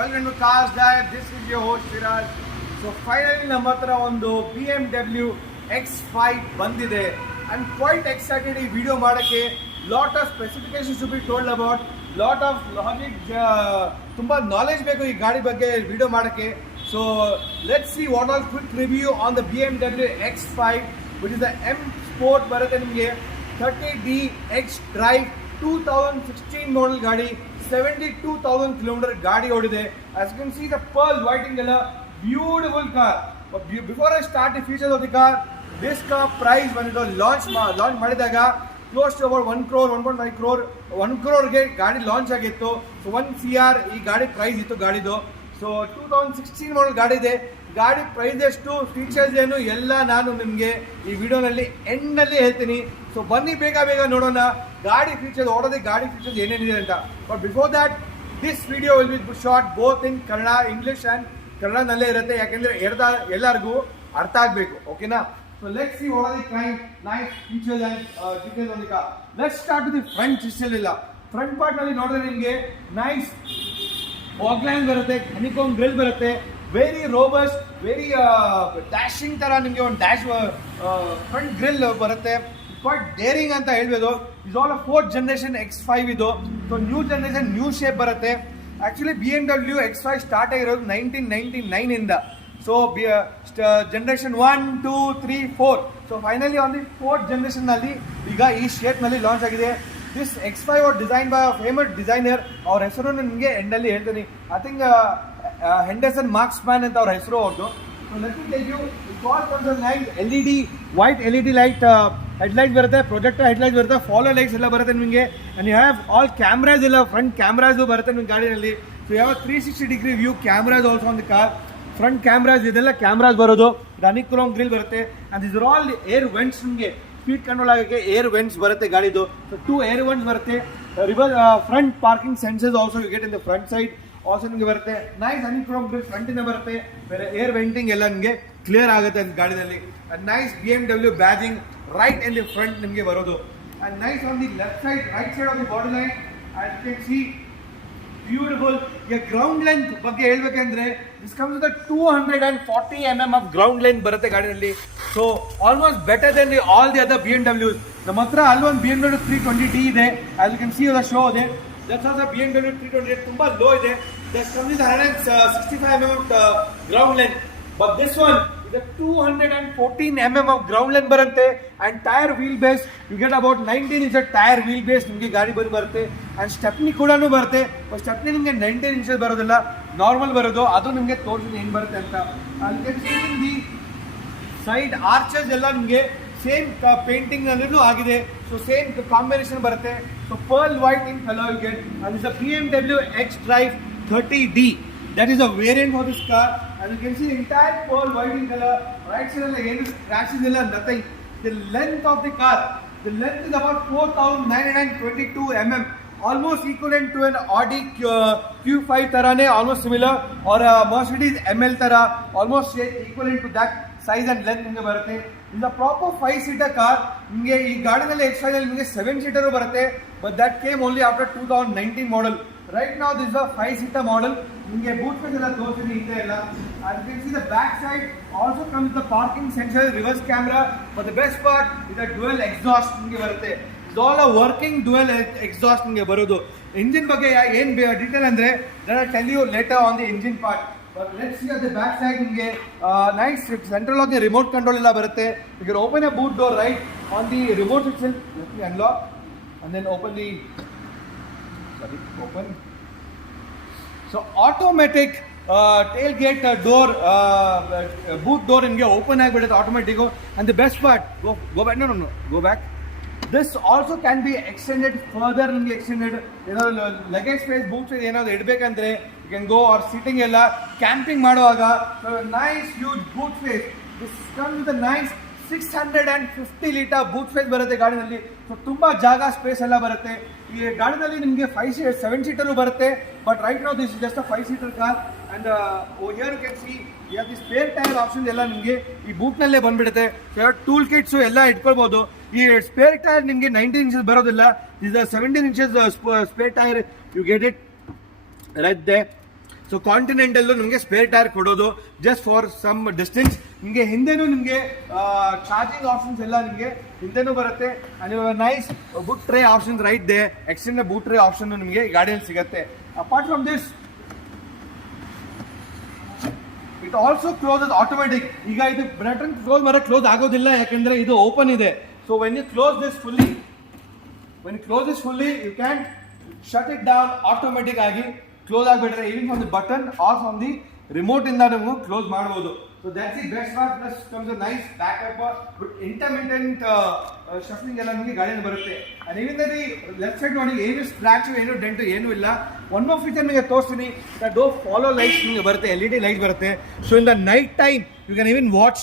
Welcome to Cars Dive. This is your host Shiraz. So finally ನಮ್ಮ ಹತ್ರ ಒಂದು BMW X5 ಬಂದಿದೆ. I'm quite excited ಈ video ಮಾಡೋಕ್ಕೆ. Lot of specifications to be told about. Lot of logic, ತುಂಬಾ knowledge ಬೇಕು ಈ ಗಾಡಿ ಬಗ್ಗೆ ವಿಡಿಯೋ ಮಾಡೋಕ್ಕೆ. So let's see what all quick review on the BMW X5, which is the M Sport ಬರುತ್ತೆ ನಿಮಗೆ 30D X Drive 2016 model ಗಾಡಿ. 72,000 kilometer ಗಾಡಿ ಓಡಿದೆ. As you can see the pearl whiting color, beautiful car. But before I start the features of the car, this car price when it was launch ಮಾಡಿದಾಗ close to about 1 crore, 1.5 crore, 1 crore ಗೆ ಗಾಡಿ launch ಆಗಿತ್ತು. So 1 CR ಈ ಗಾಡಿ price ಇತ್ತು ಗಾಡಿದು. So 2016 ಮಾಡಲ್ ಗಾಡಿ ಇದೆ. ಗಾಡಿ ಪ್ರೈಸ್ ಎಷ್ಟು, ಫೀಚರ್ಸ್ ಏನು ಎಲ್ಲ ನಾನು ನಿಮಗೆ ಈ ವಿಡಿಯೋನಲ್ಲಿ ಎಂಡ್ನಲ್ಲಿ ಹೇಳ್ತೀನಿ. ಸೊ ಬನ್ನಿ ಬೇಗ ನೋಡೋಣ ಗಾಡಿ ಫೀಚರ್ಸ್, ಓಡೋದೇ ಗಾಡಿ ಫೀಚರ್ಸ್ ಏನೇನಿದೆ ಅಂತ. But before that this video will be short both in Kannada, English and ಕನ್ನಡನಲ್ಲೇ ಇರುತ್ತೆ, ಯಾಕೆಂದರೆ ಎಲ್ಲರಿಗೂ ಅರ್ಥ ಆಗಬೇಕು. ಓಕೆನಾ? So let's see what are the nice features and details on the car. Let's start with the front system. Front part ನಲ್ಲಿ ನೋಡಿದ್ರೆ ನಿಮಗೆ ನೈಸ್ ಫಾಗ್ ಲ್ಯಾಂಪ್ ಬರುತ್ತೆ, ಹನಿಕಾಮ್ ಗ್ರಿಲ್ ಬರುತ್ತೆ, ವೆರಿ ರೋಬಸ್ಟ್, ವೆರಿ ಡ್ಯಾಶಿಂಗ್ ತರ ನಿಮಗೆ ಒಂದು ಡ್ಯಾಶ್ ಫ್ರಂಟ್ ಗ್ರಿಲ್ ಬರುತ್ತೆ. Quite daring ಅಂತ ಹೇಳ್ಬೋದು. Is all a 4th generation X5 ಇದು. So new generation, new shape ಬರುತ್ತೆ. ಆಕ್ಚುಲಿ BMW X5 ಸ್ಟಾರ್ಟ್ ಆಗಿರೋದು 1999 ಇಂದ. So generation 1, 2, 3, 4. So finally on the 4th generation ನಲ್ಲಿ ಈಗ ಈ ಶೇಪ್ ನಲ್ಲಿ ಲಾಂಚ್ ಆಗಿದೆ. This X5 was design by famous designer. ಅವ್ರ ಹೆಸರು ನಿಮಗೆ ಎಂಡಲ್ಲಿ ಹೇಳ್ತೀನಿ. ಐ ಥಿಂಕ್ ಹೆಂಡರ್ಸನ್ ಮಾರ್ಕ್ಸ್ಮ್ಯಾನ್ ಅಂತ ಅವ್ರ ಹೆಸರು ಅವ್ರದ್ದು. So let me tell you, it all comes in light LED, white LED light headlight ಬರುತ್ತೆ, ಪ್ರೊಜೆಕ್ಟರ್ ಹೆಡ್ಲೈಟ್ ಬರುತ್ತೆ, ಫಾಲೋ ಲೈಟ್ಸ್ ಎಲ್ಲ ಬರುತ್ತೆ ನಿಮಗೆ. And you have all cameras ಎಲ್ಲ, ಫ್ರಂಟ್ ಕ್ಯಾಮ್ರಾಸು ಬರುತ್ತೆ ನಿಮ್ಮ ಗಾಡಿಯಲ್ಲಿ. ಸೊ ಯಾವ 360 view cameras also on the car. Front cameras ಇದೆಲ್ಲ ಕ್ಯಾಮ್ರಾಸ್ ಬರೋದು. ಹನಿಕ್ರೋಮ್ ಗ್ರಿಲ್ ಬರುತ್ತೆ. And this are all air vents. ನಿಮಗೆ ಸ್ಪೀಡ್ ಕಂಟ್ರೋಲ್ ಆಗೋಕ್ಕೆ ಏರ್ ವೆಂಟ್ಸ್ ಬರುತ್ತೆ ಗಾಡಿದು. ಸೊ 2 ಏರ್ ವೆಂಟ್ಸ್ ಬರುತ್ತೆ. Reverse front parking sensors also you get in the front side also ನಿಮಗೆ ಬರುತ್ತೆ. ನೈಸ್ ಹನಿಕ್ರೋಮ್ ಗ್ರಿಲ್ ಫ್ರಂಟಿಂದ ಬರುತ್ತೆ. ಬೇರೆ ಏರ್ ವೆಂಟಿಂಗ್ ಎಲ್ಲ ನಿಮಗೆ ಕ್ಲಿಯರ್ ಆಗುತ್ತೆ ಗಾಡಿನಲ್ಲಿ. And nice BMW badging right in the front ನಿಮಗೆ ಬರೋದು. And nice on the left side, right side of the body line and you can see beautiful. ಈಗ ಗ್ರೌಂಡ್ ಲೆಂತ್ ಬಗ್ಗೆ ಹೇಳ್ಬೇಕಂದ್ರೆ this comes with 240 mm of ground length ಬರುತ್ತೆ ಗಾಡಿನಲ್ಲಿ. So almost better than all the other BMWs. ನಮ್ಮ ಹತ್ರ ಅಲ್ಲೊಂದು BMW 320D ಇದೆ, as you can see the show ಇದೆ. ದಟ್ಸ್ ಆಲ್ಸೋ BMW 320D, ತುಂಬಾ ಲೋ ಇದೆ. That comes with 165 mm ground length. But this one is 214 mm of ground length ಬರುತ್ತೆ. And tyre wheel base you get about 19 inch tyre wheel base ನಿಮಗೆ ಗಾಡಿ ಬರುತ್ತೆ. And stepney ಕೂಡ ಬರುತ್ತೆ. But stepney ನಿಮಗೆ 19 inches ಬರೋದಿಲ್ಲ, normal ಬರೋದು. ಅದು ನಿಮಗೆ ತೋರಿಸಿದ ಹೆಂಗೆ ಬರುತ್ತೆ ಅಂತ. ದಿ ಸೈಡ್ ಆರ್ಚಸ್ ಎಲ್ಲ ನಿಮಗೆ ಸೇಮ್ ಪೇಂಟಿಂಗ್ ನಲ್ಲೂ ಆಗಿದೆ. ಸೊ ಸೇಮ್ ಕಾಂಬಿನೇಷನ್ ಬರುತ್ತೆ. So pearl white in colour you get. And is a BMW X Drive 30D. That is a variant for this car. And you can see entire pearl white in color. Right side alla ಏನು scratches illa, nothing. The length of the car, the length is about 4,922 mm, almost equivalent to an Audi Q5 tarane, almost similar, or a Mercedes ML tara, almost equivalent to that size and length ನಿಮಗೆ ಬರುತ್ತೆ. ಇದು proper 5-seater car. ನಿಮಗೆ ಈ ಗಾಡಿನಲ್ಲಿ X5 ನಲ್ಲಿ ನಿಮಗೆ 7-seater ಬರುತ್ತೆ. But that came only after 2019 model. Right now this is a 5-seater ಮಾಡಲ್. ನಿಮಗೆ boot space ಎಲ್ಲ ತೋರಿಸಿದ್ರೆ ಇದೆ ಎಲ್ಲ. And you can see the back side also comes the parking sensor, reverse camera. But the best part is the dual exhaust ನಿಮಗೆ ಬರುತ್ತೆ. It's all a working dual exhaust ನಿಮಗೆ ಬರೋದು. Engine ಬಗ್ಗೆ ಏನು ಡೀಟೇಲ್ ಅಂದರೆ that I'll tell you later on the engine part. But let's see at the back side ನಿಮಗೆ nice central of the remote control ಎಲ್ಲ ಬರುತ್ತೆ. You can open a boot door right on the remote itself. Let me unlock and then open. So automatic tailgate door, boot door ನಿಮಗೆ open ಆಗಿಬಿಡುತ್ತೆ automatic. and the best part, go back, no go back. This also can be extended further. ನಿಮಗೆ extended ಏನಾದ್ರು luggage space, boot space ಏನಾದ್ರು ಇಡಬೇಕಂದ್ರೆ you can go, or sitting ಎಲ್ಲ camping ಮಾಡುವಾಗ nice huge boot space. this comes with a nice 650 litre boot space ಬರುತ್ತೆ ಗಾಡಿನಲ್ಲಿ. So ತುಂಬ ಜಾಗ space ಎಲ್ಲ ಬರುತ್ತೆ ಈ ಗಾಡಿನಲ್ಲಿ. ನಿಮಗೆ 7-seater ಬರುತ್ತೆ. But right now this is just a 5-seater car. And here you can see you have the spare tyre option ಎಲ್ಲ ನಿಮಗೆ ಈ ಬೂಟ್ನಲ್ಲೇ ಬಂದುಬಿಡುತ್ತೆ. ಸೊ ಟೂಲ್ ಕಿಟ್ಸು ಎಲ್ಲ ಇಟ್ಕೊಳ್ಬೋದು. ಈ ಸ್ಪೇರ್ ಟೈರ್ ನಿಮಗೆ 19 ಇಂಚಸ್ ಬರೋದಿಲ್ಲ. This 17 inches spare tyre, you get it right there. So Continental ನಿಮಗೆ spare tyre ಕೊಡೋದು ಜಸ್ಟ್ ಫಾರ್ ಸಮ್ ಡಿಸ್ಟೆನ್ಸ್. ನಿಮಗೆ ಹಿಂದೆನೂ ನಿಮಗೆ ಚಾರ್ಜಿಂಗ್ ಆಪ್ಷನ್ಸ್ ಎಲ್ಲ ನಿಮಗೆ ಹಿಂದೆನೂ ಬರುತ್ತೆ. Nice boot tray options right there, extend boot tray option ನಿಮಗೆ ಈ ಗಾಡಿಯಲ್ಲಿ ಸಿಗುತ್ತೆ. Apart from this it also closes automatic. ಈಗ ಇದು ಬಟನ್ ಕ್ಲೋಸ್ ಆಗೋದಿಲ್ಲ, ಯಾಕೆಂದ್ರೆ ಇದು ಓಪನ್ ಇದೆ. So when you close this fully you can shut it down automatic ಆಗಿ ಕ್ಲೋಸ್ ಆಗಿಬಿಟ್ರೆ even from the button or from the remote ಇಂದ ನೀವು ಕ್ಲೋಸ್ ಮಾಡಬಹುದು. So that's the best part. Plus comes a nice backup but intermittent shuffling ಎಲ್ಲ ನಿಮಗೆ ಗಾಡಿಯಲ್ಲಿ ಬರುತ್ತೆ. and even the left side ನೋಡಿ ಏನು ಸ್ಕ್ರಾಚ್ ಏನು ಡೆಂಟ್ ಏನು ಇಲ್ಲ. ಒನ್ ಮೋರ್ ಫೀಚರ್ ನಿಮಗೆ ತೋರಿಸ್ತೀನಿ, ದ ಡೋರ್ ಫಾಲೋ ಲೈಟ್ಸ್ ನಿಮಗೆ ಬರುತ್ತೆ, LED ಲೈಟ್ ಬರುತ್ತೆ. So in the night time you can even watch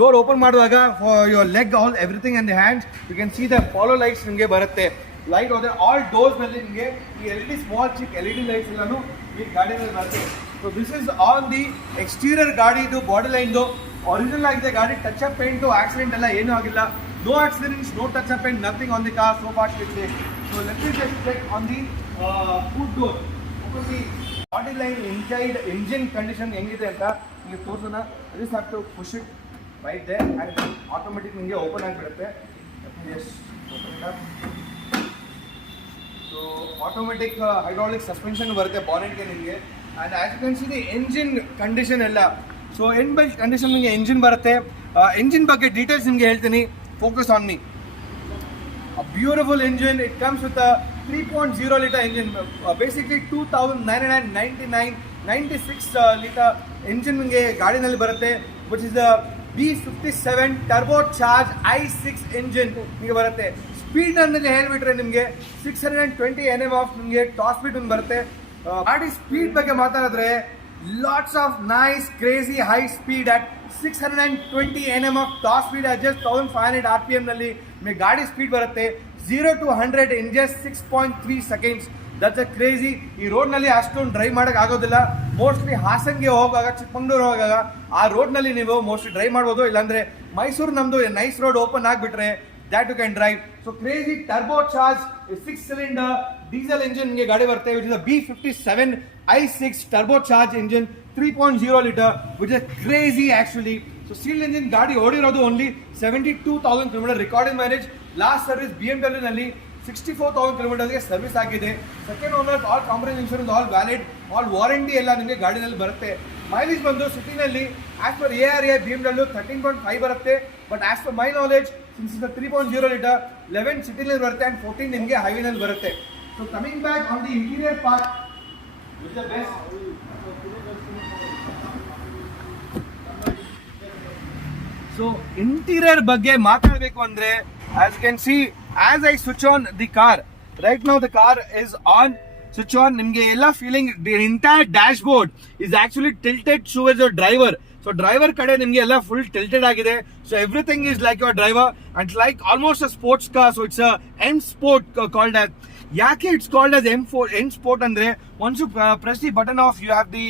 door open ಮಾಡುವಾಗ for your leg all everything and the hands you can see the follow lights ನಿಮಗೆ ಬರುತ್ತೆ. Light ಹೋದ್ರೆ all doors ನಲ್ಲಿ ನಿಮಗೆ ಈ LED small chic LED lights ಎಲ್ಲಾನು ಈ ಗಾಡಿಯಲ್ಲಿ ಬರುತ್ತೆ. So this is on the exterior ಗಾಡಿದು ಬಾಡಿ ಲೈನ್ದು ಒರಿಜಿನಲ್ ಆಗಿದೆ ಗಾಡಿ. ಟಚ್ ಅಪ್ ಪೇಂಟು ಆಕ್ಸಿಡೆಂಟ್ ಎಲ್ಲ ಏನೂ ಆಗಿಲ್ಲ. No accidents, no touch up paint, nothing on the car so far till. So let me just check on the hood door. The body line inside engine condition ಹೆಂಗಿದೆ ಅಂತ ನಿಮಗೆ ತೋರಿಸೋಣ. This have to push it right they and automatic ನಿಮಗೆ open ಆಗಿಬಿಡುತ್ತೆ. Yes open it up. So automatic hydraulic suspension ಬರುತ್ತೆ ಬಾನೆಟ್ಗೆ ನಿಮಗೆ. And as you can see the engine condition ಎಲ್ಲ. ಸೊ ಎನ್ ಬಿಲ್ಟ್ ಕಂಡೀಷನ್ ನಿಮಗೆ ಎಂಜಿನ್ ಬರುತ್ತೆ. Engine ಬಗ್ಗೆ details ನಿಮಗೆ ಹೇಳ್ತೀನಿ. Focus on me. A beautiful engine. It comes with a 3.0 liter engine. Basically 2,996 liter engine ನಿಮಗೆ ಗಾಡಿನಲ್ಲಿ ಬರುತ್ತೆ, which is a B57 turbocharged i6 engine ನಿಮಗೆ ಬರುತ್ತೆ. ಸ್ಪೀಡ್ ಅನ್ನೋದು ಹೇಳ್ಬಿಟ್ರೆ ನಿಮಗೆ 620 Nm ಆಫ್ ನಿಮಗೆ ಟಾಪ್ ಸ್ಪೀಡ್ ಒಂದು ಬರುತ್ತೆ. ಗಾಡಿ ಸ್ಪೀಡ್ ಬಗ್ಗೆ ಮಾತಾಡಿದ್ರೆ lots of nice crazy high speed at 620 Nm of top speed at just 1500 RPM ನಲ್ಲಿ ನಿಮಗೆ ಗಾಡಿ ಸ್ಪೀಡ್ ಬರುತ್ತೆ. 0 to 100 in just 6.3 seconds. That's a crazy. ಈ ರೋಡ್ನಲ್ಲಿ ಅಷ್ಟೊಂದು ಡ್ರೈವ್ ಮಾಡೋಕೆ ಆಗೋದಿಲ್ಲ. ಮೋಸ್ಟ್ಲಿ ಹಾಸನ್ಗೆ ಹೋಗುವಾಗ, ಚಿಕ್ಕಮಂಗ್ಳೂರು ಹೋಗುವಾಗ ಆ ರೋಡ್ನಲ್ಲಿ ನೀವು ಮೋಸ್ಟ್ಲಿ ಡ್ರೈವ್ ಮಾಡ್ಬೋದು. ಇಲ್ಲಾಂದರೆ ಮೈಸೂರು ನಮ್ಮದು ನೈಸ್ ರೋಡ್ ಓಪನ್ ಆಗಿಬಿಟ್ರೆ that you can drive. So crazy turbocharged 6-cylinder diesel engine ನಿಮಗೆ ಗಾಡಿ ಬರುತ್ತೆ, which is a B57 i6 turbocharged engine 3.0 liter, which is crazy actually. So steel engine ಗಾಡಿ ಓಡಿರೋದು only 72,000 km recorded mileage. Last service BMW ನಲ್ಲಿ 64,000 km service ಆಗಿದೆ. Second owner, all comprehensive insurance, all valid, all warranty ಎಲ್ಲ ನಿಮಗೆ ಗಾಡಿನಲ್ಲಿ ಬರುತ್ತೆ. Mileage ಬಂದು ಸಿಟಿನಲ್ಲಿ as per ARA BMW 13.5 ಬರುತ್ತೆ. But as per my knowledge since is 3.0 litre 11 ಸಿಟಿನಲ್ಲಿ ಬರುತ್ತೆ and 14 ನಿಮಗೆ ಹೈವೇನಲ್ಲಿ ಬರುತ್ತೆ. So coming back on the interior part, which the best. So interior ಬಗ್ಗೆ ಮಾತಾಡಬೇಕು ಅಂದ್ರೆ, as you can see, as I switch on the car, right now the car is on, switch on, ನಿಮಗೆ ಎಲ್ಲ feeling, the entire dashboard is actually tilted towards your driver. So driver ಕಡೆ ನಿಮಗೆ ಎಲ್ಲ full tilted ಆಗಿದೆ. So everything is like your driver and like almost a sports car. So it's M sport called as. ಯಾಕೆ it's called as M sport ಅಂದ್ರೆ, once you press the button off, you have the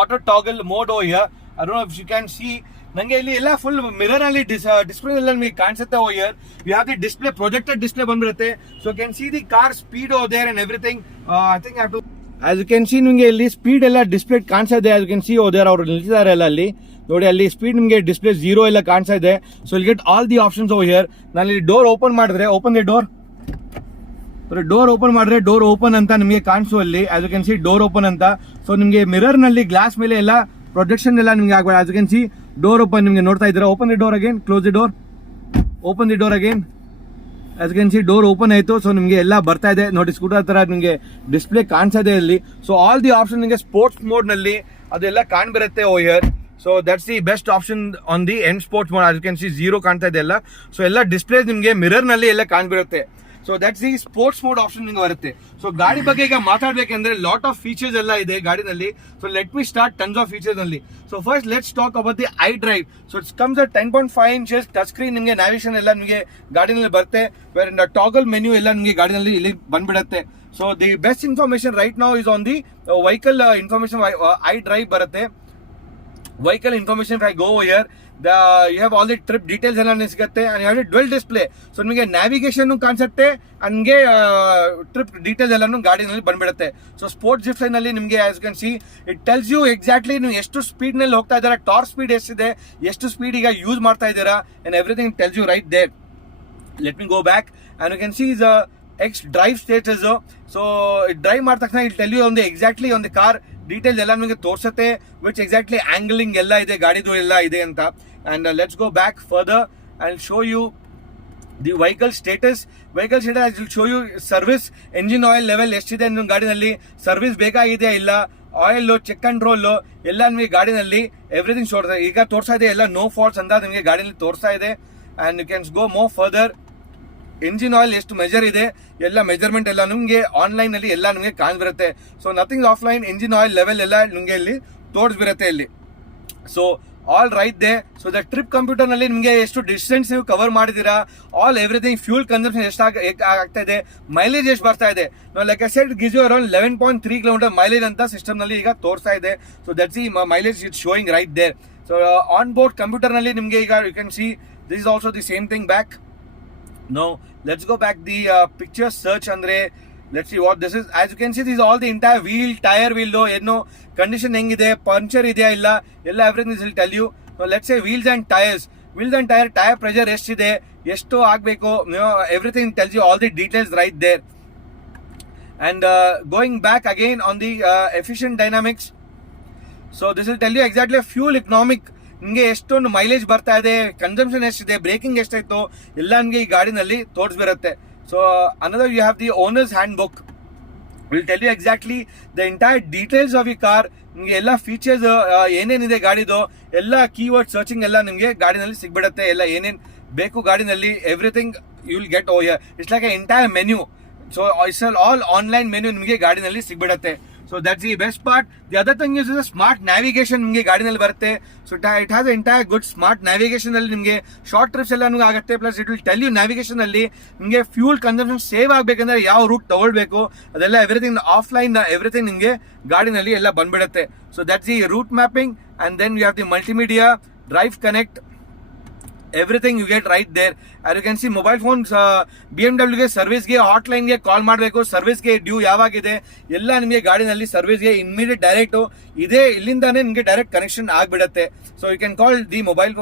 auto toggle mode oh here. I don't know if you can see. ನನಗೆ ಇಲ್ಲಿ ಎಲ್ಲ full mirror ಅಲ್ಲಿ display ಎಲ್ಲ ನಿಮಗೆ ಕಾಣಿಸುತ್ತೆ oh here. You have the display, projected display ಬಂದ್ಬಿಡುತ್ತೆ. So can see the car speed oh there and everything. I think I have to, as you can see ನಿಮಗೆ ಇಲ್ಲಿ ಸ್ಪೀಡ್ ಎಲ್ಲ display ಕಾಣಿಸ್ತಾ ಇದೆ. as you can see ಓದೇರ್ ಅವರು ನಿಲ್ಸಿದ್ದಾರೆ ಎಲ್ಲ ಅಲ್ಲಿ ನೋಡಿ. ಅಲ್ಲಿ ಸ್ಪೀಡ್ ನಿಮಗೆ ಡಿಸ್ಪ್ಲೇ 0 ಎಲ್ಲ ಕಾಣಿಸ್ತಾ ಇದೆ. ಸೊ ಇಲ್ಲಿ get all the options over here. ನಾನು ಇಲ್ಲಿ ಡೋರ್ ಓಪನ್ ಮಾಡಿದ್ರೆ, ಓಪನ್ ದಿ ಡೋರ್ ಓಪನ್ ಮಾಡಿದ್ರೆ ಡೋರ್ ಓಪನ್ ಅಂತ ನಿಮಗೆ ಕಾಣಿಸು ಅಲ್ಲಿ. as you can see door open ಅಂತ. ಸೊ ನಿಮಗೆ ಮಿರರ್ ನಲ್ಲಿ ಗ್ಲಾಸ್ ಮೇಲೆ ಎಲ್ಲ ಪ್ರೊಜೆಕ್ಷನ್ ಎಲ್ಲ ನಿಮಗೆ ಆಗಬೇಡ. as you can see door open ನಿಮಗೆ ನೋಡ್ತಾ ಇದ್ದೀರಾ. Open the door again, close the door, open the door again. as you can see door open ಆಯಿತು. ಸೊ ನಿಮಗೆ ಎಲ್ಲ ಬರ್ತಾ ಇದೆ ನೋಡಿ, ಸ್ಕೂಟರ್ ತರ ನಿಮಗೆ ಡಿಸ್ಪ್ಲೇ ಕಾಣಿಸ್ತಾ ಇದೆ ಇಲ್ಲಿ. ಸೊ ಆಲ್ ದಿ ಆಪ್ಷನ್ ನಿಮಗೆ ಸ್ಪೋರ್ಟ್ಸ್ ಮೋಡ್ ನಲ್ಲಿ ಅದೆಲ್ಲ ಕಾಣ್ಬರುತ್ತೆ oh here. So that's the best option on the M sports mode. as you can see 0 ಕಾಣ್ತಾ ಇದೆ ಎಲ್ಲ. ಸೊ ಎಲ್ಲ ಡಿಸ್ಪ್ಲೇಸ್ ನಿಮಗೆ ಮಿರರ್ ನಲ್ಲಿ ಎಲ್ಲ ಕಾಣ್ಬಿರುತ್ತೆ. So that's the sports mode option ನಿಮಗೆ ಬರುತ್ತೆ. ಸೊ ಗಾಡಿ ಬಗ್ಗೆ ಈಗ ಮಾತಾಡ್ಬೇಕಂದ್ರೆ ಲಾಟ್ ಆಫ್ ಫೀಚರ್ಸ್ ಎಲ್ಲ ಇದೆ ಗಾಡಿನಲ್ಲಿ. So let me start tons of features ನಲ್ಲಿ. So first let's talk about the iDrive. So it's comes at 10.5 inches touch screen. ನಿಮಗೆ ನ್ಯಾವಿಗೇಷನ್ ಎಲ್ಲ ನಿಮಗೆ ಗಾಡಿನಲ್ಲಿ ಬರುತ್ತೆ. ವೇರ್ ಟಾಗಲ್ ಮೆನ್ಯೂ ಎಲ್ಲ ನಿಮಗೆ ಗಾಡಿನಲ್ಲಿ ಇಲ್ಲಿ ಬಂದ್ಬಿಡುತ್ತೆ. So the best information right now is on the vehicle information. IDrive ಬರುತ್ತೆ. Vehicle information I go here. You have all the trip details ಎಲ್ಲ ಸಿಗುತ್ತೆ and you have dual display. So ನಿಮಗೆ navigation ಕಾಣಿಸುತ್ತೆ, ಹಂಗೆ trip details ಎಲ್ಲಾನು ಗಾಡಿನಲ್ಲಿ ಬಂದ್ಬಿಡುತ್ತೆ. So sports ಜಿಪ್ಸೈನ್ ನಲ್ಲಿ ನಿಮಗೆ as can see it tells you exactly ನೀವು ಎಷ್ಟು ಸ್ಪೀಡ್ ನಲ್ಲಿ ಹೋಗ್ತಾ ಇದ್ದೀರಾ, ಟಾರ್ಕ್ ಸ್ಪೀಡ್ ಎಷ್ಟಿದೆ, ಎಷ್ಟು ಸ್ಪೀಡ್ ಈಗ ಯೂಸ್ ಮಾಡ್ತಾ ಇದ್ದೀರಾ, and everything tells you right there. Let me go back and you can see the X drive status. So drive ಮಾಡಿದ ತಕ್ಷಣ ಇಲ್ಲಿ ಟೆಲ್ ಯು ಒಂದು ಎಕ್ಸಾಕ್ಟ್ಲಿ ಒಂದು ಕಾರ್ ಡೀಟೇಲ್ಸ್ ಎಲ್ಲ ನಿಮಗೆ ತೋರಿಸುತ್ತೆ, ವಿಚ್ ಎಕ್ಸಾಕ್ಟ್ಲಿ ಆಂಗಲಿಂಗ್ ಎಲ್ಲ ಇದೆ, ಗಾಡಿದು ಎಲ್ಲ ಇದೆ ಅಂತ. And let's go back further and show you the vehicle status. Vehicle status I will show you service, engine oil level ಎಷ್ಟಿದೆ ನಿಮ್ಮ ಗಾಡಿನಲ್ಲಿ, ಸರ್ವಿಸ್ ಬೇಕಾಗಿದೆಯಾ ಇಲ್ಲ, ಆಯಿಲ್ ಚೆಕ್ ಕಂಟ್ರೋಲ್ ಎಲ್ಲ ನಿಮಗೆ ಗಾಡಿನಲ್ಲಿ ಎವ್ರಿಥಿಂಗ್ ಈಗ ತೋರಿಸ್ತಾ ಇದೆ, ಎಲ್ಲ ನೋ ಫಾಲ್ಟ್ಸ್ ಅಂತ ನಿಮಗೆ ಗಾಡಿನಲ್ಲಿ ತೋರಿಸ್ತಾ ಇದೆ. And you can go more further. Engine oil ಎಷ್ಟು ಮೆಜರ್ ಇದೆ ಎಲ್ಲ ಮೆಜರ್ಮೆಂಟ್ ಎಲ್ಲ ನಿಮಗೆ ಆನ್ಲೈನ್ ಅಲ್ಲಿ ಎಲ್ಲ ನಿಮಗೆ ಕಾಣಿಸ್ಬಿರುತ್ತೆ. So nothing offline, engine oil level ಎಲ್ಲ ನಿಮಗೆ ಇಲ್ಲಿ ತೋರಿಸ್ಬಿರುತ್ತೆ ಇಲ್ಲಿ. So all right there. So the trip computer ನಲ್ಲಿ ನಿಮಗೆ ಎಷ್ಟು ಡಿಸ್ಟೆನ್ಸ್ ನೀವು ಕವರ್ ಮಾಡಿದೀರಾ, ಆಲ್ ಎವ್ರಿಥಿಂಗ್, ಫ್ಯೂಲ್ ಕನ್ಸಂಪ್ಷನ್ ಎಷ್ಟು ಆಗ್ತಾ ಇದೆ, ಮೈಲೇಜ್ ಎಷ್ಟು ಬರ್ತಾ ಇದೆ. Like I said gives you around 11.3 kilometre mileage ಅಂತ ಸಿಸ್ಟಮ್ ನಲ್ಲಿ ಈಗ ತೋರಿಸ್ತಾ ಇದೆ. So that's the mileage it showing right there. So on board computer ನಲ್ಲಿ ನಿಮಗೆ ಈಗ you can see this is also the same thing back. Now let's go back the picture search andre. Let's see what this is. As you can see, this is all the entire wheel, tire wheel do enno condition hengide, puncture ideya illa, ella everything will tell you. Now let's say wheels and tires. Wheels and tire pressure ಎಷ್ಟಿದೆ, ಎಷ್ಟು ಆಗಬೇಕು, everything tells you all the details right there. And going back again on the efficient dynamics. So this will tell you exactly fuel economic, ನಿಮಗೆ ಎಷ್ಟೊಂದು mileage ಬರ್ತಾ ಇದೆ, consumption ಎಷ್ಟಿದೆ, breaking ಎಷ್ಟಾಯ್ತು ಎಲ್ಲ ನಿಮಗೆ ಈ ಗಾಡಿನಲ್ಲಿ ತೋರಿಸ್ಬಿರುತ್ತೆ. So another you have the owners handbook, will tell you exactly the entire details of ಈ ಕಾರ್. ನಿಮಗೆ ಎಲ್ಲ ಫೀಚರ್ಸ್ ಏನೇನಿದೆ ಗಾಡಿದು ಎಲ್ಲ ಕೀವರ್ಡ್ ಸರ್ಚಿಂಗ್ ಎಲ್ಲ ನಿಮಗೆ ಗಾಡಿನಲ್ಲಿ ಸಿಗ್ಬಿಡುತ್ತೆ. ಎಲ್ಲ ಏನೇನು ಬೇಕು ಗಾಡಿನಲ್ಲಿ everything you will get over here. It's like a entire menu. So it's all online menu ನಿಮಗೆ ಗಾಡಿನಲ್ಲಿ ಸಿಗ್ಬಿಡುತ್ತೆ. So that's the best part. The other thing is a smart navigation ನಿಮಗೆ ಗಾಡಿನಲ್ಲಿ ಬರುತ್ತೆ. So it has entire good smart navigation ಅಲ್ಲಿ ನಿಮಗೆ short trips ಎಲ್ಲ ಆಗುತ್ತೆ. Plus it will tell you navigation ಅಲ್ಲಿ ನಿಮಗೆ ಫ್ಯೂಲ್ ಕನ್ಸಂಪ್ಷನ್ ಸೇವ್ ಆಗಬೇಕಂದ್ರೆ ಯಾವ ರೂಟ್ ತಗೊಳ್ಬೇಕು ಅದೆಲ್ಲ ಎವ್ರಿಥಿಂಗ್ ಆಫ್ಲೈನ್ ಎವ್ರಿಥಿಂಗ್ ನಿಮಗೆ ಗಾಡಿನಲ್ಲಿ ಎಲ್ಲ ಬಂದ್ಬಿಡುತ್ತೆ. So that's the route mapping and then you have the multimedia, drive connect, everything you get right there. And you can see mobile phones, BMW ಗೆ service ಗೆ ಹಾಟ್ಲೈನ್ ಗೆ call ಮಾಡಬೇಕು, service ಗೆ due ಯಾವಾಗಿದೆ ಎಲ್ಲ ನಿಮಗೆ ಗಾಡಿನಲ್ಲಿ ಸರ್ವಿಸ್ ಗೆ ಇಮಿಡಿಯೇಟ್ ಡೈರೆಕ್ಟ್ ಇದೇ ಇಲ್ಲಿಂದಾನೇ ನಿಮಗೆ ಡೈರೆಕ್ಟ್ ಕನೆಕ್ಷನ್ ಆಗ್ಬಿಡುತ್ತೆ. So you can call the mobile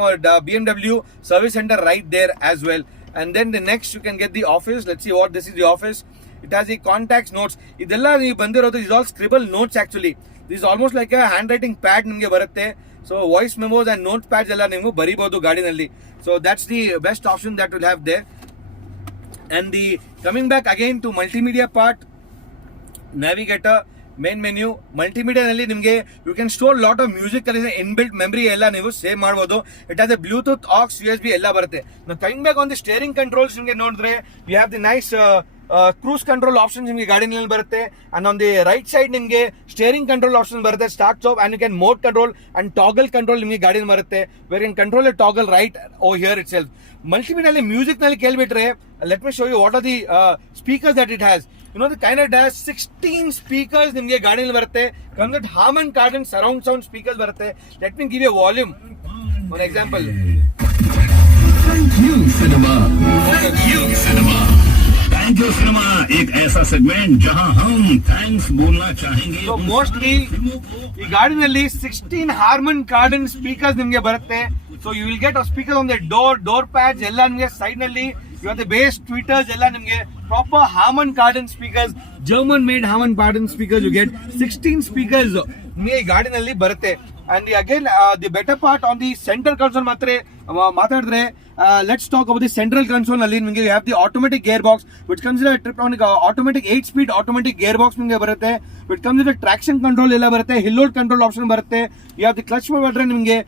BMW service centre right there as well. And then the next you can get the office. Let's see what this is the office. It has the contacts notes. ಇದೆಲ್ಲ ನೀವು ಬಂದಿರೋದು is all scribble notes actually. This is almost like a handwriting pad ನಿಮಗೆ ಬರುತ್ತೆ. So voice memos and note pads ಎಲ್ಲ ನೀವು ಬರೀಬಹುದು ಗಾಡಿನಲ್ಲಿ. So that's the best option that will have there. And the coming back again to multimedia part, navigator, main menu. ಮಲ್ಟಿಮೀಡಿಯಾನಲ್ಲಿ ನಿಮಗೆ you can store lot of music inbuilt memory ಎಲ್ಲ ನೀವು save ಮಾಡಬಹುದು. It has a Bluetooth, aux, USB ಎಲ್ಲ ಬರುತ್ತೆ. Coming back on the steering controls ನಿಮಗೆ ನೋಡಿದ್ರೆ you have the nice cruise control option ನಿಮಗೆ ಗಾಡಿನಲ್ಲಿ ಬರುತ್ತೆ. And on the right side ನಿಮಗೆ ಸ್ಟೇರಿಂಗ್ ಕಂಟ್ರೋಲ್ ಆಪ್ಷನ್ ಬರುತ್ತೆ, start stop, and you can mode control and toggle control ನಿಮಗೆ ಗಾಡಿನಲ್ಲಿ ಬರುತ್ತೆ. Where can control a toggle right oh here itself. ಮಲ್ಟಿಮೀಡಿಯಲ್ಲಿ music ನಲ್ಲಿ ಕೇಳ್ಬಿಟ್ರೆ let me show you what are the speakers that it has. You know the kind of dash 16 speakers ನಿಮಗೆ ಗಾಡಿನಲ್ಲಿ ಬರುತ್ತೆ. Convert Harman ಕಾರ್ಡನ್ surround sound speakers ಬರುತ್ತೆ. Let me give A volume for example. Thank you cinema. Thank you cinema. Thank you cinema, एक ऐसा segment जहां हम thanks बोलना चाहेंगे. So mostly ಈ ಗಾಡಿನಲ್ಲಿ 16 ಹಾರ್ಮನ್ ಕಾರ್ಡನ್ ಸ್ಪೀಕರ್ಸ್ ನಿಮಗೆ ಬರುತ್ತೆ. So you will get a speaker on the door pads ಎಲ್ಲ ನಿಮಗೆ ಸೈಡ್ ನಲ್ಲಿ ಇವತ್ತು ಬೇಸ್ ಟ್ವಿಟರ್ಸ್ ಎಲ್ಲ ನಿಮಗೆ proper Harman Kardon speakers, German made Harman Kardon speakers. You get 16 speakers ನಿಮಗೆ ಈ ಗಾಡಿನಲ್ಲಿ ಬರುತ್ತೆ. And again the better part on the central console ಮಾತಾಡಿದ್ರೆ let's talk about the central console ನಲ್ಲಿ ನಿಮಗೆ you have the automatic gearbox which comes in tiptronic automatic 8 speed automatic gear box ನಿಮಗೆ ಬರುತ್ತೆ. Which comes in traction control ಎಲ್ಲ ಬರುತ್ತೆ, hill hold control option ಬರುತ್ತೆ. You have the clutch ಮಾಡಿದ್ರೆ ನಿಮಗೆ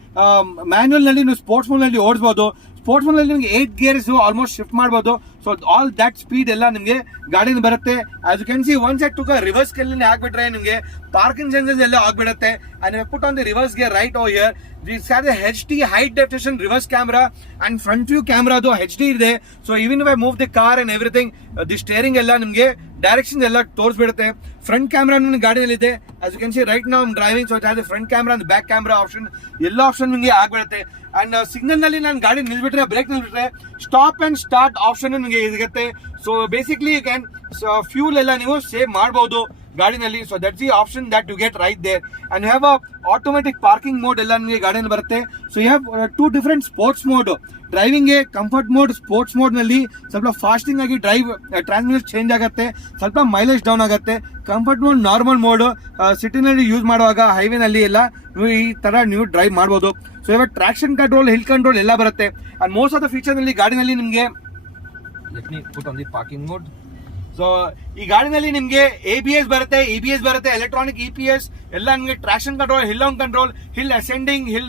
manual ನಲ್ಲಿ ನೀವು ಸ್ಪೋರ್ಟ್ಸ್ ಮೋಡ್ ನಲ್ಲಿ ಓಡಿಸಬಹುದು. ಸ್ಪೋರ್ಟ್ಸ್ ಮೋಡ್ ನಲ್ಲಿ ನಿಮಗೆ 8 ಗೇರ್ಸ್ ಆಲ್ಮೋಸ್ಟ್ ಶಿಫ್ಟ್ ಮಾಡಬಹುದು. ಸೊ ಆಲ್ ದಟ್ ಸ್ಪೀಡ್ ಎಲ್ಲ ನಿಮಗೆ ಗಾಡಿನ ಬರುತ್ತೆ. As you can see one set ಟುಕ ರಿವರ್ಸ್ ಕೆಲ್ಲಿ ಹಾಕ್ಬಿಟ್ರೆ ನಿಮಗೆ ಪಾರ್ಕಿಂಗ್ ಸೆನ್ಸಸ್ ಎಲ್ಲ ಆಗ್ಬಿಡುತ್ತೆ. And put on the reverse ಗೆ right over here. This has a HD high definition reverse camera and front view camera ಅದು HD ಇದೆ. So even if I move the car and everything, the steering ಎಲ್ಲ ನಿಮಗೆ direction ಎಲ್ಲ ತೋರಿಸ್ಬಿಡುತ್ತೆ. Front camera ನಿಮಗೆ ಗಾಡಿನಲ್ಲಿ ಇದೆ. as you can see right now I'm driving, so it has a front camera and back camera option. ಎಲ್ಲ option ನಿಮಗೆ ಆಗ್ಬಿಡುತ್ತೆ. And signal ನಲ್ಲಿ ನಾನು ಗಾಡಿ ನಿಲ್ಬಿಟ್ರೆ, ಬ್ರೇಕ್ ನಿಲ್ಬಿಟ್ರೆ ಸ್ಟಾಪ್ ಅಂಡ್ ಸ್ಟಾರ್ಟ್ ಆಪ್ಷನ್ ನಿಮಗೆ ಸಿಗುತ್ತೆ. So basically you can fuel ಎಲ್ಲ ನೀವು ಸೇವ್ ಮಾಡಬಹುದು ಗಾಡಿನಲ್ಲಿ. So that's the option that you get right there. And you have a automatic parking mode ಎಲ್ಲ ನಿಮಗೆ ಗಾಡಿಯಲ್ಲಿ ಬರುತ್ತೆ. So you have 2 different sports mode. Driving comfort mode, sports mode ನಲ್ಲಿ ಸ್ವಲ್ಪ ಫಾಸ್ಟಿಂಗ್ ಆಗಿ ಡ್ರೈವ್ ಟ್ರಾನ್ಸ್ಮಿಷನ್ ಚೇಂಜ್ ಆಗುತ್ತೆ, ಸ್ವಲ್ಪ mileage down ಆಗುತ್ತೆ. ಕಂಫರ್ಟ್ ಮೋಡ್ ನಾರ್ಮಲ್ ಮೋಡ್ ಸಿಟಿನಲ್ಲಿ ಯೂಸ್ ಮಾಡುವಾಗ ಹೈವೇನಲ್ಲಿ ಎಲ್ಲ ನೀವು ಈ ತರ ನೀವು ಡ್ರೈವ್ ಮಾಡ್ಬೋದು. ಸೊ ಇವಾಗ ಟ್ರಾಕ್ಷನ್ ಕಂಟ್ರೋಲ್, ಹಿಲ್ ಕಂಟ್ರೋಲ್ ಎಲ್ಲ ಬರುತ್ತೆ. And most of the feature ನಲ್ಲಿ ಗಾಡಿನಲ್ಲಿ ನಿಮಗೆ ಪಾರ್ಕಿಂಗ್ ಮೋಡ್. ಸೊ ಈ ಗಾಡಿನಲ್ಲಿ ನಿಮಗೆ ABS ಬರುತ್ತೆ, EBS ಬರುತ್ತೆ, ಎಲೆಕ್ಟ್ರಾನಿಕ್ EPS ಎಲ್ಲ ನಿಮಗೆ traction control, hill on control, hill ascending, hill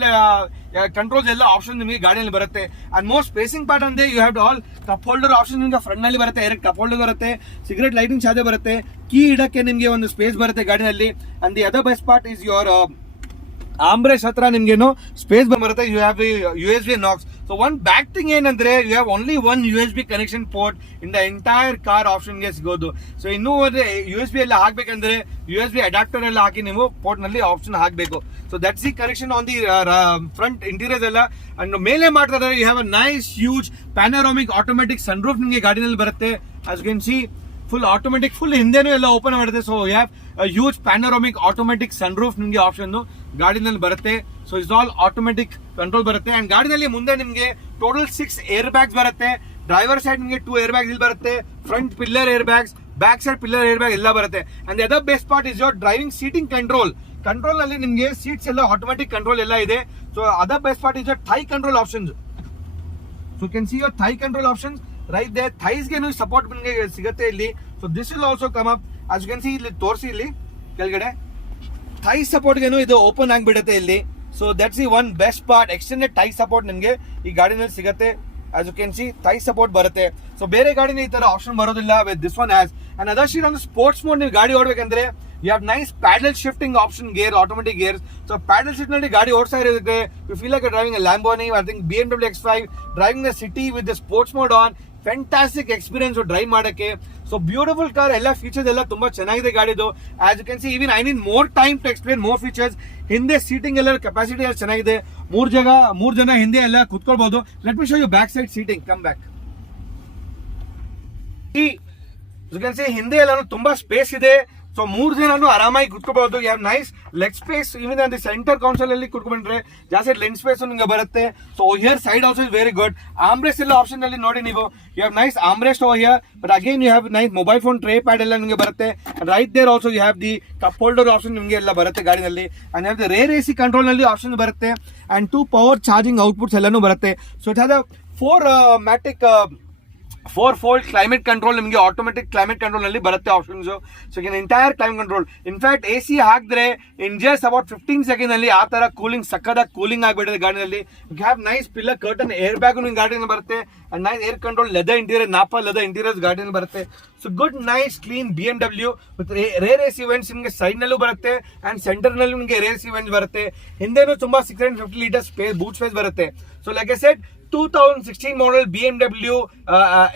controls ಎಲ್ಲ ಆಪ್ಷನ್ ನಿಮಗೆ ಗಾಡಿಯಲ್ಲಿ ಬರುತ್ತೆ. ಅಂಡ್ ಮೋಸ್ಟ್ ಸ್ಪೇಸಿಂಗ್ ಪಾರ್ಟ್ ಅಂದ್ರೆ you have all cup holder option ನಿಮಗೆ ಫ್ರಂಟ್ ನಲ್ಲಿ ಬರುತ್ತೆ. ಡೈರೆಕ್ಟ್ ಕಪ್ ಹೋಲ್ಡರ್ ಬರುತ್ತೆ, ಸಿಗರೆಟ್ ಲೈಟಿಂಗ್ ಚಾರ್ಜರ್ ಬರುತ್ತೆ, ಕೀ ಇಡಕ್ಕೆ ನಿಮಗೆ ಒಂದು ಸ್ಪೇಸ್ ಬರುತ್ತೆ ಗಾಡಿನಲ್ಲಿ. And the other best part is your ಆಂಬ್ರೆಸ್ ಹತ್ರ ನಿಮ್ಗೇನು ಸ್ಪೇಸ್ ಬರುತ್ತೆ. ಯು ಹ್ಯಾವ್ USB ನಾಕ್ಸ್. ಸೊ ಒನ್ ಬ್ಯಾಕ್ ಥಿಂಗ್ ಏನಂದ್ರೆ you have only one USB connection port in the entire car ಆಪ್ಷನ್ಗೆ ಸಿಗೋದು. ಸೊ ಇನ್ನೂ USB ಎಲ್ಲ ಹಾಕ್ಬೇಕಂದ್ರೆ USB ಅಡಾಪ್ಟರ್ ಎಲ್ಲ ಹಾಕಿ ನೀವು ಪೋರ್ಟ್ ನಲ್ಲಿ ಆಪ್ಷನ್ ಹಾಕಬೇಕು. So that's the connection on the front interiors ಎಲ್ಲ. ಅಂಡ್ ಮೇಲೆ ಮಾಡ್ತಾರೆ you have a nice huge panoramic automatic sunroof ನಿಮಗೆ ಗಾಡಿನಲ್ಲಿ ಬರುತ್ತೆ. As you can see full automatic, full ಹಿಂದೆನೂ ಎಲ್ಲ ಓಪನ್ ಮಾಡುತ್ತೆ. So you have huge panoramic automatic sunroof ನಿಮಗೆ ಆಪ್ಷನ್ ಗಾಡಿನಲ್ಲಿ ಬರುತ್ತೆ. So it's all automatic control ಬರುತ್ತೆ. ಅಂಡ್ ಗಾಡಿನಲ್ಲಿ ಮುಂದೆ ನಿಮಗೆ ಟೋಟಲ್ 6 ಏರ್ ಬ್ಯಾಗ್ಸ್ ಬರುತ್ತೆ. ಡ್ರೈವರ್ ಸೈಡ್ ನಿಮಗೆ 2 ಏರ್ ಬ್ಯಾಗ್ಸ್ ಇಲ್ಲಿ ಬರುತ್ತೆ. Front pillar air bags, back side pillar air bag ಎಲ್ಲ ಬರುತ್ತೆ. And other best part is your driving seating control. Control ನಲ್ಲಿ ನಿಮಗೆ ಸೀಟ್ಸ್ ಎಲ್ಲ ಆಟೋಮೆಟಿಕ್ ಕಂಟ್ರೋಲ್ ಎಲ್ಲ ಇದೆ. So other best part is your thigh control options. So can see your thigh control options right there. Thighs ಗೆ support ನಿಮಗೆ ಸಿಗುತ್ತೆ ಇಲ್ಲಿ. So this will also come up. as you can see ಇಲ್ಲಿ ತೋರಿಸಿ, ಇಲ್ಲಿ ಕೆಳಗಡೆ ಥೈ ಸಪೋರ್ಟ್ ಗೆನು ಇದು open ಆಗಿಬಿಡುತ್ತೆ ಇಲ್ಲಿ. So that's the one best part. Extended thigh support ನಿಮಗೆ ಈ ಗಾಡಿನಲ್ಲಿ ಸಿಗುತ್ತೆ. as you can see thigh support ಬರುತ್ತೆ. ಸೊ ಬೇರೆ ಗಾಡಿನ ಈ ತರ ಆಪ್ಷನ್ ಬರೋದಿಲ್ಲ. With this one has and other seat on sports mode. ನೀವು ಗಾಡಿ ಓಡಬೇಕಂದ್ರೆ you have nice paddle shifting option gear, automatic gears. So paddle shift ನಲ್ಲಿ ಗಾಡಿ ಓಡಿಸ್ತಾ ಇರೋದಕ್ಕೆ you feel like driving a Lamborghini, I think BMW X5 driving the city with the sports mode on. Fantastic experience drive ಮಾಡಕ್ಕೆ. So beautiful car, ಎಲ್ಲ features ಎಲ್ಲ ತುಂಬಾ ಚೆನ್ನಾಗಿದೆ ಗಾಡಿದು. As you can see even I need more time to explain more features. ಹಿಂದೆ seating ಎಲ್ಲ capacity ಎಲ್ಲ ಚೆನ್ನಾಗಿದೆ. 3 ಜನ ಹಿಂದೆ ಎಲ್ಲ ಕುತ್ಕೊಳ್ಬಹುದು. Let me show you back side seating. Come back. You can see ಹಿಂದೆ ಎಲ್ಲ ತುಂಬಾ ಸ್ಪೇಸ್ ಇದೆ. ಸೊ 3 ಜನನು ಆರಾಮಾಗಿ ಕುತ್ಕೋಬಹುದು. You have nice leg space. Even ಅಂದ್ರೆ ಸೆಂಟರ್ ಕೌನ್ಸಲ್ ಅಲ್ಲಿ ಕುತ್ಕೊಂಡ್ರೆ ಜಾಸ್ತಿ ಲೆಗ್ ಸ್ಪೇಸ್ ನಿಮಗೆ ಬರುತ್ತೆ. So here side also is very good. Armrest ಎಲ್ಲ ಆಪ್ಷನ್ ಅಲ್ಲಿ ನೋಡಿ ನೀವು, you have nice armrest over here. But again you have nice mobile phone tray pad ಎಲ್ಲ ನಿಮಗೆ ಬರುತ್ತೆ. Right there also you have the cup holder option ನಿಮಗೆ ಎಲ್ಲ ಬರುತ್ತೆ ಗಾಡಿನಲ್ಲಿ. And have the rear AC control ನಲ್ಲಿ ಆಪ್ಷನ್ ಬರುತ್ತೆ. And 2 power charging outputs ಎಲ್ಲಾನು ಬರುತ್ತೆ. So it has 4-fold climate control ನಿಮಗೆ ಆಟೋಮೆಟಿಕ್ ಕ್ಲೈಮೇಟ್ ಕಂಟ್ರೋಲ್ ನಲ್ಲಿ ಬರುತ್ತೆ options. So entire climate control. In fact AC ಹಾಕಿದ್ರೆ ಇನ್ ಜಸ್ಟ್ ಅಬೌಟ್ 15 ಸೆಕೆಂಡ್ ಅಲ್ಲಿ ಆ ತರ ಕೂಲಿಂಗ್, ಸಕ್ಕದಾಗಿ ಕೂಲಿಂಗ್ ಆಗಿಬಿಡುತ್ತೆ ಗಾಡಿನಲ್ಲಿ. You have nice pillar curtain air bag ನಿಮ್ಗೆ ಗಾಡಿನಲ್ಲಿ ಬರುತ್ತೆ. And nice air control leather interior, nappa leather interiors ಗಾಡಿನಲ್ಲಿ ಬರುತ್ತೆ. So good nice clean BMW with rear AC vents ನಿಮಗೆ ಸೈಡ್ ನಲ್ಲೂ ಬರುತ್ತೆ. ಅಂಡ್ ಸೆಂಟರ್ ನಲ್ಲಿ ನಿಮಗೆ ರೇರ್ AC ವೆಂಟ್ಸ್ ಬರುತ್ತೆ. ಹಿಂದೆನೂ ತುಂಬಾ 650 ಲೀಟರ್ ಸ್ಪೇಸ್ ಬೂಟ್ ಸ್ಪೇಸ್ ಬರುತ್ತೆ. So like I shed 2016 model BMW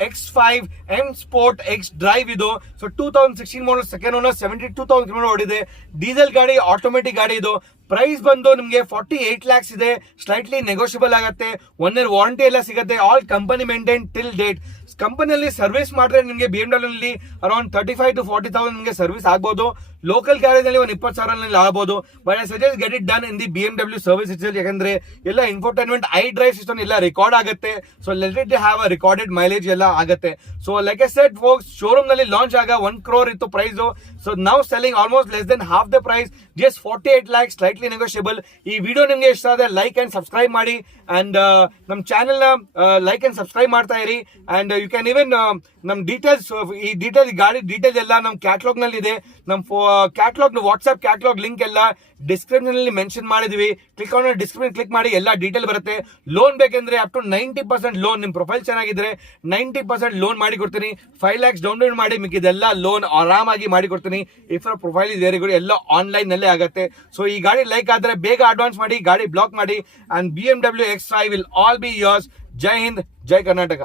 X5 M Sport X Drive ಇದು. So 2016 model second owner, 72,000 kilometre ಓಡಿದೆ. ಡೀಸೆಲ್ ಗಾಡಿ, ಆಟೋಮೆಟಿಕ್ ಗಾಡಿ ಇದು. ಪ್ರೈಸ್ ಬಂದು ನಿಮಗೆ 48 lakhs ಇದೆ. ಸ್ಲೈಟ್ಲಿ ನೆಗೋಷಿಯಬಲ್ ಆಗುತ್ತೆ. 1 year ವಾರಂಟಿ ಎಲ್ಲ ಸಿಗುತ್ತೆ. All company maintain till date. ಕಂಪನಿಯಲ್ಲಿ ಸರ್ವಿಸ್ ಮಾಡಿದ್ರೆ ನಿಮಗೆ BMW ನಲ್ಲಿ ಅರೌಂಡ್ 35,000 to 40,000 ನಿಮಗೆ ಸರ್ವಿಸ್ ಆಗ್ಬೋದು. ಲೋಕಲ್ ಗ್ಯಾರೇಜ್ ನಲ್ಲಿ ಒಂದು 20,000 ಆಗ್ಬೋದು. But I suggest get it done in the BMW service itself. ಯಾಕಂದ್ರೆ ಎಲ್ಲ ಇನ್ಫೋಟೈನ್ಮೆಂಟ್, ಐ ಡ್ರೈವ್ ಸಿಸ್ಟಮ್ ಎಲ್ಲ ರೆಕಾರ್ಡ್ ಆಗುತ್ತೆ. So let it have a recorded mileage ಎಲ್ಲ ಆಗುತ್ತೆ. So like I said folks, showroom ನಲ್ಲಿ ಲಾಂಚ್ ಆಗ 1 crore ಇತ್ತು price. So now selling almost less than half the price, just 48 lakhs, slightly negotiable. ಈ video ನಿಮಗೆ ಇಷ್ಟ ಆದ್ರೆ ಲೈಕ್ ಅಂಡ್ ಸಬ್ಸ್ಕ್ರೈಬ್ ಮಾಡಿ. ಅಂಡ್ ನಮ್ಮ ಚಾನೆಲ್ ನ ಲೈಕ್ ಅಂಡ್ ಸಬ್ಸ್ಕ್ರೈಬ್ ಮಾಡ್ತಾ ಇರಿ. ಅಂಡ್ ಯು ಕ್ಯಾನ್ ಇವನ್ ನಮ್ಮ ಡೀಟೇಲ್ಸ್, ಈ ಡೀಟೇಲ್ ಗಾಡಿ ಡೀಟೇಲ್ಸ್ ಎಲ್ಲ ನಮ್ಮ ಕ್ಯಾಟ್ಲಾಗ್ ನಲ್ಲಿ ಇದೆ. ನಮ್ಮ ಕ್ಯಾಟ್ಲಾಗ್ ವಾಟ್ಸ್ಆಪ್ ಕ್ಯಾಟ್ಲಾಗ್ ಲಿಂಕ್ ಎಲ್ಲ ಡಿಸ್ಕ್ರಿಪ್ಷನ್ ಅಲ್ಲಿ ಮೆನ್ಷನ್ ಮಾಡಿದ್ವಿ. ಕ್ಲಿಕ್ ಆನ್ ಡಿಸ್ಕ್ರಿಪ್ಷನ್ ಕ್ಲಿಕ್ ಮಾಡಿ ಎಲ್ಲ ಡೀಟೇಲ್ ಬರುತ್ತೆ. ಲೋನ್ ಬೇಕಂದ್ರೆ ಅಪ್ ಟು 90% ಲೋನ್, ನಿಮ್ಮ ಪ್ರೊಫೈಲ್ ಚೆನ್ನಾಗಿದ್ರೆ 90% ಲೋನ್ ಮಾಡಿ ಕೊಡ್ತೀನಿ. 5 lakhs ಡೌನ್ಲೋಡ್ ಮಾಡಿ ಮಿಕ್ಕಿದೆಲ್ಲ ಲೋನ್ ಆರಾಮಾಗಿ ಮಾಡಿ ಕೊಡ್ತೀನಿ. If profile is very good, ಎಲ್ಲ ಆನ್ಲೈನ್ ನಲ್ಲೇ ಆಗುತ್ತೆ. ಸೊ ಈ ಗಾಡಿ ಲೈಕ್ ಆದ್ರೆ ಬೇಗ ಅಡ್ವಾನ್ಸ್ ಮಾಡಿ, ಗಾಡಿ ಬ್ಲಾಕ್ ಮಾಡಿ. And BMW X5 will all B yours. Jai Hind, Jai Karnataka.